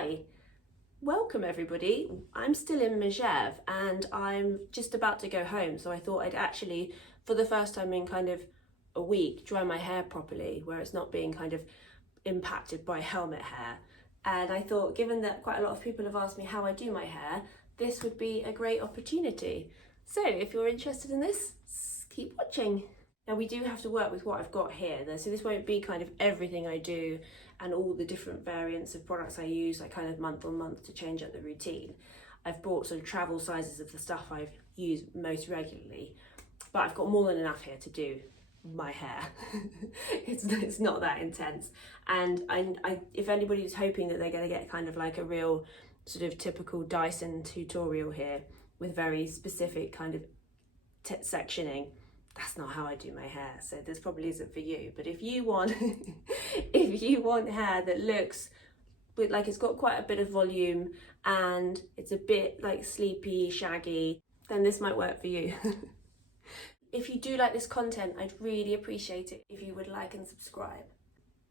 Hi, welcome everybody. I'm still in Megève and I'm just about to go home, so I thought I'd actually, for the first time in kind of a week, dry my hair properly where it's not being kind of impacted by helmet hair. And I thought, given that quite a lot of people have asked me how I do my hair, this would be a great opportunity. So if you're interested in this, keep watching. Now we do have to work with what I've got here, so this won't be kind of everything I do and all the different variants of products I use, like kind of month on month to change up the routine. I've brought sort of travel sizes of the stuff I've used most regularly, but I've got more than enough here to do my hair. it's not that intense. And I if anybody's hoping that they're going to get kind of like a real sort of typical Dyson tutorial here with very specific kind of sectioning, that's not how I do my hair, so this probably isn't for you. But if you want if you want hair that looks like it's got quite a bit of volume and it's a bit like sleepy, shaggy, then this might work for you. If you do like this content, I'd really appreciate it if you would like and subscribe.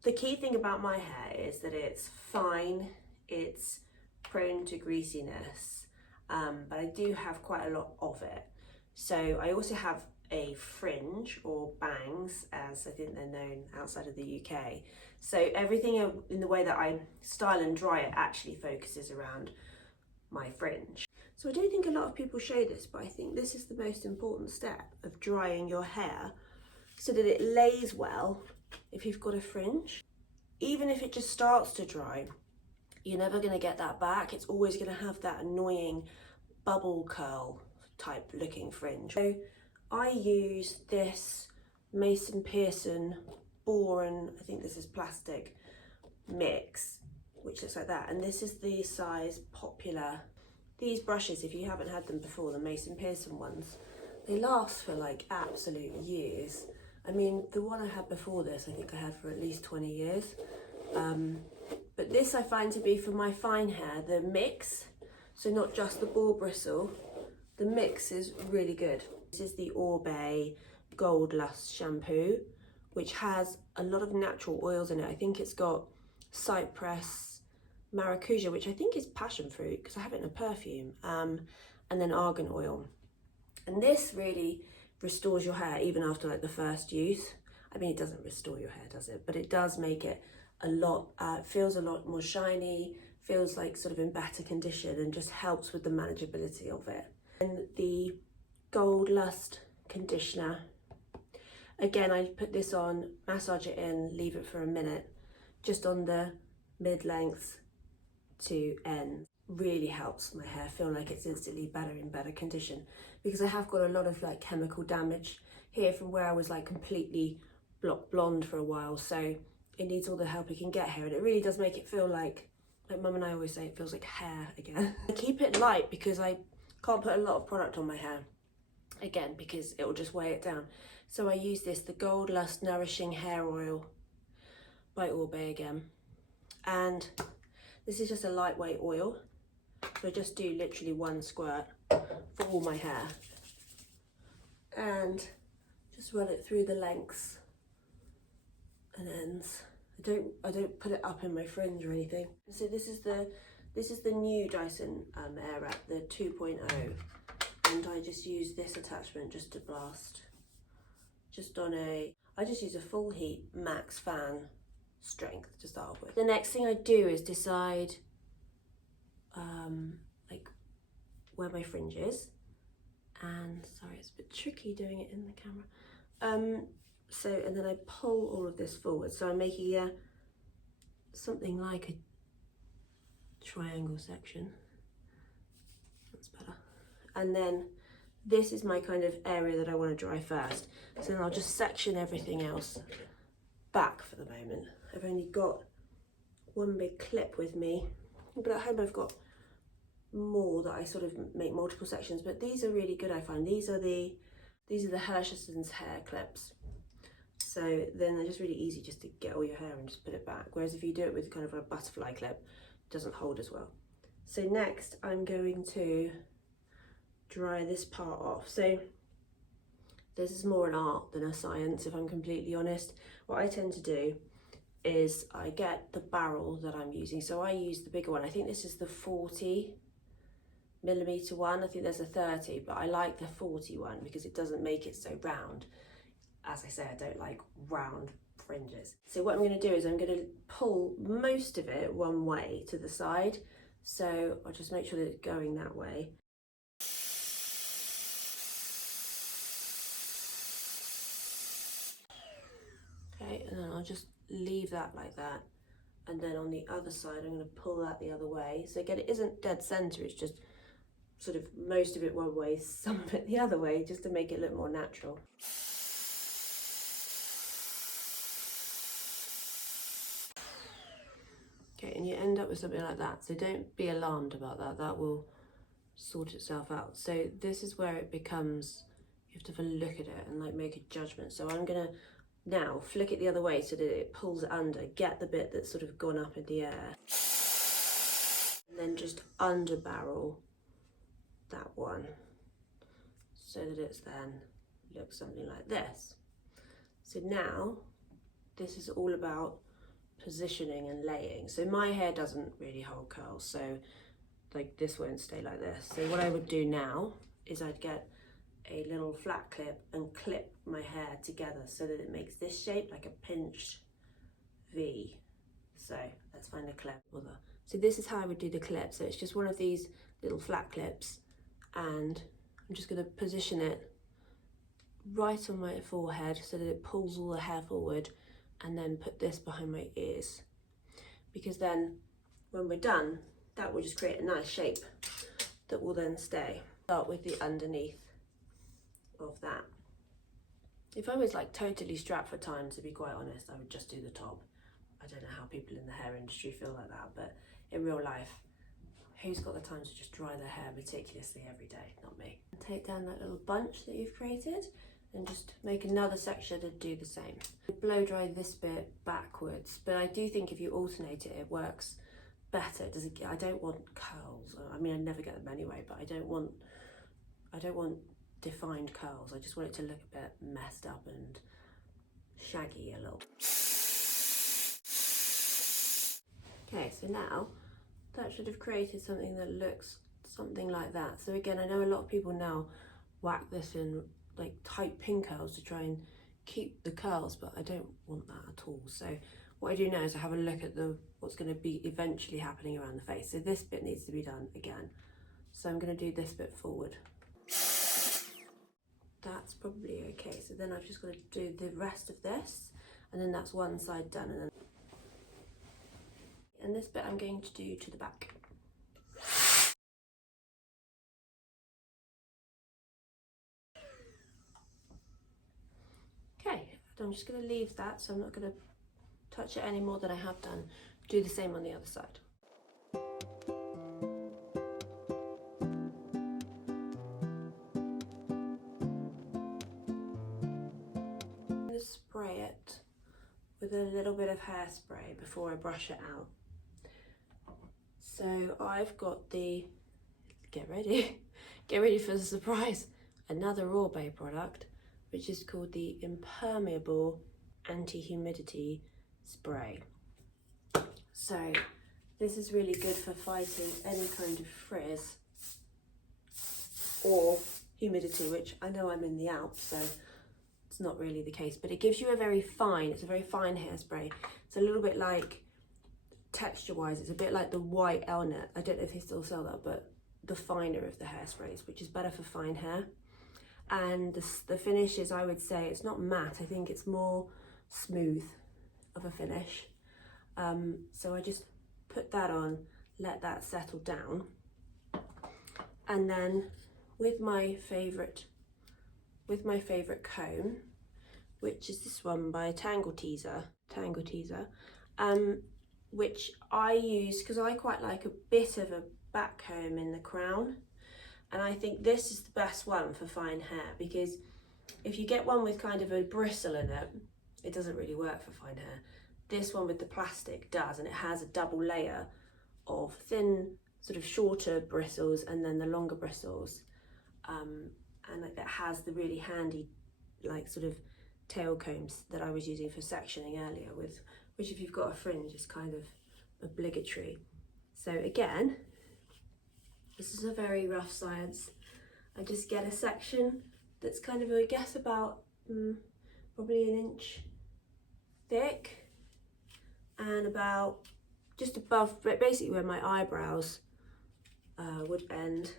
The key thing about my hair is that it's fine, it's prone to greasiness, but I do have quite a lot of it. So I also have a fringe, or bangs as I think they're known outside of the UK. So everything in the way that I style and dry it actually focuses around my fringe. So I don't think a lot of people show this, but I think this is the most important step of drying your hair so that it lays well if you've got a fringe. Even if it just starts to dry, you're never going to get that back. It's always going to have that annoying bubble curl type looking fringe. So I use this Pearson boron, I think this is plastic, mix, which looks like that. And this is the size popular. These brushes, if you haven't had them before, the Pearson ones, they last for like absolute years. I mean, the one I had before this, I think I had for at least 20 years. But this I find to be for my fine hair, the mix, so not just the boar bristle, the mix is really good. This is the Oribe Gold Lust shampoo, which has a lot of natural oils in it. I think it's got cypress, maracuja, which I think is passion fruit because I have it in a perfume, and then argan oil. And this really restores your hair even after like the first use. I mean, it doesn't restore your hair, does it? But it does make it a lot, feels a lot more shiny, feels like sort of in better condition, and just helps with the manageability of it. And the Gold Lust conditioner, again, I put this on, massage it in, leave it for a minute, just on the mid-length to end. Really helps my hair feel like it's instantly in better condition, because I have got a lot of like chemical damage here from where I was like completely blonde for a while, so it needs all the help it can get here, and it really does make it feel like Mum and I always say, it feels like hair again. I keep it light because I can't put a lot of product on my hair, again, because it will just weigh it down. So I use this, the Gold Lust Nourishing Hair Oil by Oribe again. And this is just a lightweight oil. So I just do literally one squirt for all my hair. And just run it through the lengths and ends. I don't put it up in my fringe or anything. So this is the new Dyson Airwrap, the 2.0. And I just use this attachment just to blast. I just use a full heat max fan strength to start with. The next thing I do is decide like where my fringe is. And sorry, it's a bit tricky doing it in the camera. And then I pull all of this forward. So I'm making something like a triangle section. That's better. And then this is my kind of area that I want to dry first. So then I'll just section everything else back for the moment. I've only got one big clip with me, but at home I've got more that I sort of make multiple sections, but these are really good, I find. These are the Hershison's hair clips. So then they're just really easy just to get all your hair and just put it back. Whereas if you do it with kind of a butterfly clip, it doesn't hold as well. So next I'm going to dry this part off. So this is more an art than a science, if I'm completely honest. What I tend to do is I get the barrel that I'm using. So I use the bigger one. I think this is the 40mm one. I think there's a 30, but I like the 40 one because it doesn't make it so round. As I say, I don't like round fringes. So what I'm going to do is I'm going to pull most of it one way to the side. So I'll just make sure that it's going that way. Okay, and then I'll just leave that like that. And then on the other side, I'm going to pull that the other way. So again, it isn't dead center, it's just sort of most of it one way, some of it the other way, just to make it look more natural. Okay, and you end up with something like that. So don't be alarmed about that. That will sort itself out. So this is where it becomes, you have to have a look at it and like make a judgment. So I'm gonna now flick it the other way so that it pulls under, get the bit that's sort of gone up in the air. And then just under barrel that one so that it's then looks something like this. So now this is all about positioning and laying. So my hair doesn't really hold curls, so like this won't stay like this. So what I would do now is I'd get a little flat clip and clip my hair together so that it makes this shape like a pinched V. So let's find a clip. So this is how I would do the clip. So it's just one of these little flat clips, and I'm just going to position it right on my forehead so that it pulls all the hair forward, and then put this behind my ears, because then when we're done, that will just create a nice shape that will then stay. Start with the underneath of that. If I was like totally strapped for time, to be quite honest, I would just do the top. I don't know how people in the hair industry feel like that, but in real life, who's got the time to just dry their hair meticulously every day? Not me. Take down that little bunch that you've created and just make another section and do the same. Blow dry this bit backwards, but I do think if you alternate it, it works better. I don't want curls. I mean, I never get them anyway, but I don't want defined curls. I just want it to look a bit messed up and shaggy a little. Okay, so now that should have created something that looks something like that. So again, I know a lot of people now whack this in like tight pin curls to try and keep the curls, but I don't want that at all. So what I do now is I have a look at what's going to be eventually happening around the face. So this bit needs to be done again. So I'm going to do this bit forward. That's probably okay. So then I've just got to do the rest of this, and then that's one side done. And this bit I'm going to do to the back. Okay, I'm just going to leave that, so I'm not going to touch it any more than I have done. Do the same on the other side. I'm going to spray it with a little bit of hairspray before I brush it out. So I've got the, get ready for the surprise, another Oribe product, which is called the Impermeable Anti-humidity spray. So this is really good for fighting any kind of frizz or humidity, which I know I'm in the Alps, so it's not really the case, but it gives you it's a very fine hairspray. It's a little bit like, texture-wise, it's a bit like the white Elnet. I don't know if they still sell that, but the finer of the hairsprays, which is better for fine hair. And the finish is, I would say, it's not matte. I think it's more smooth of a finish. So I just put that on, let that settle down, and then with my favorite comb, which is this one by Teezer, which I use because I quite like a bit of a back comb in the crown, and I think this is the best one for fine hair, because if you get one with kind of a bristle in it, it doesn't really work for fine hair. This one with the plastic does, and it has a double layer of thin, sort of shorter bristles and then the longer bristles, and it has the really handy like sort of tail combs that I was using for sectioning earlier with which if you've got a fringe is kind of obligatory. So again, this is a very rough science. I just get a section that's kind of, I guess, about probably 1 inch thick and about just above, but basically where my eyebrows would end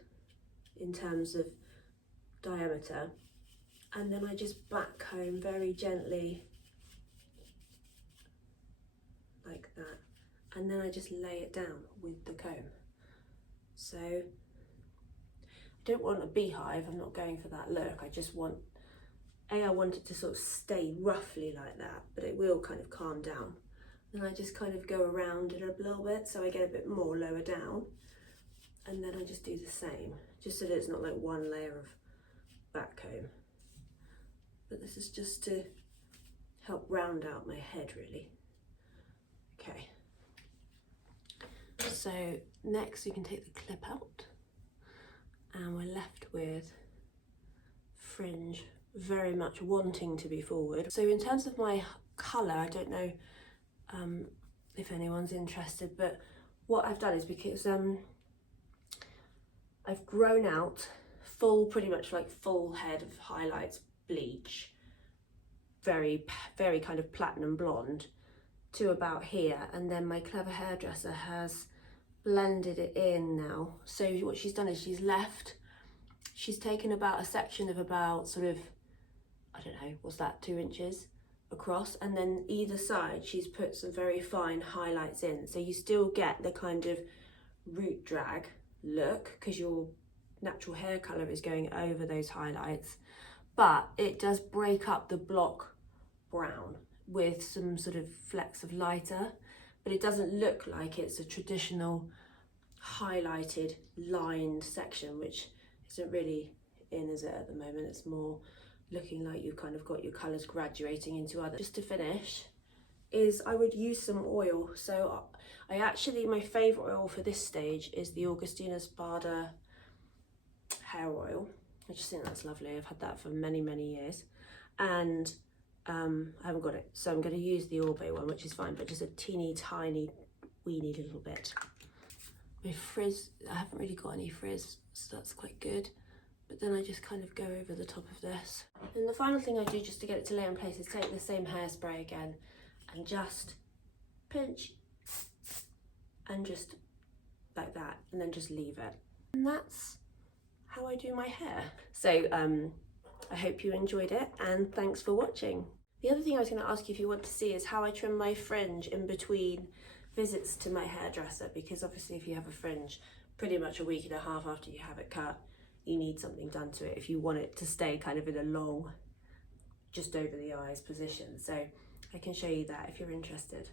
in terms of diameter. And then I just backcomb very gently like that. And then I just lay it down with the comb. So I don't want a beehive, I'm not going for that look. I just want, I want it to sort of stay roughly like that, but it will kind of calm down. Then I just kind of go around it a little bit so I get a bit more lower down. And then I just do the same, just so that it's not like one layer of back comb. But this is just to help round out my head really. Okay. So next we can take the clip out and we're left with fringe very much wanting to be forward. So in terms of my colour, I don't know if anyone's interested, but what I've done is, because I've grown out pretty much like full head of highlights bleach, very kind of platinum blonde to about here, and then my clever hairdresser has blended it in now. So what she's done is she's taken about a section of about sort of, I don't know, what's that, 2 inches across, and then either side she's put some very fine highlights in, so you still get the kind of root drag look because your natural hair colour is going over those highlights, but it does break up the block brown with some sort of flecks of lighter, but it doesn't look like it's a traditional highlighted lined section, which isn't really in, is it, at the moment? It's more looking like you've kind of got your colours graduating into other. Just to finish is I would use some oil. So I actually, my favourite oil for this stage is the Augustina Spada hair oil. I just think that's lovely. I've had that for many years, and I haven't got it, so I'm going to use the Oribe one, which is fine, but just a teeny tiny weeny little bit. My frizz, I haven't really got any frizz, so that's quite good. But then I just kind of go over the top of this. And the final thing I do just to get it to lay in place is take the same hairspray again and just pinch and just like that, and then just leave it. And that's how I do my hair. So I hope you enjoyed it, and thanks for watching. The other thing I was going to ask you if you want to see is how I trim my fringe in between visits to my hairdresser, because obviously if you have a fringe pretty much a week and a half after you have it cut, you need something done to it if you want it to stay kind of in a long, just over the eyes position. So I can show you that if you're interested.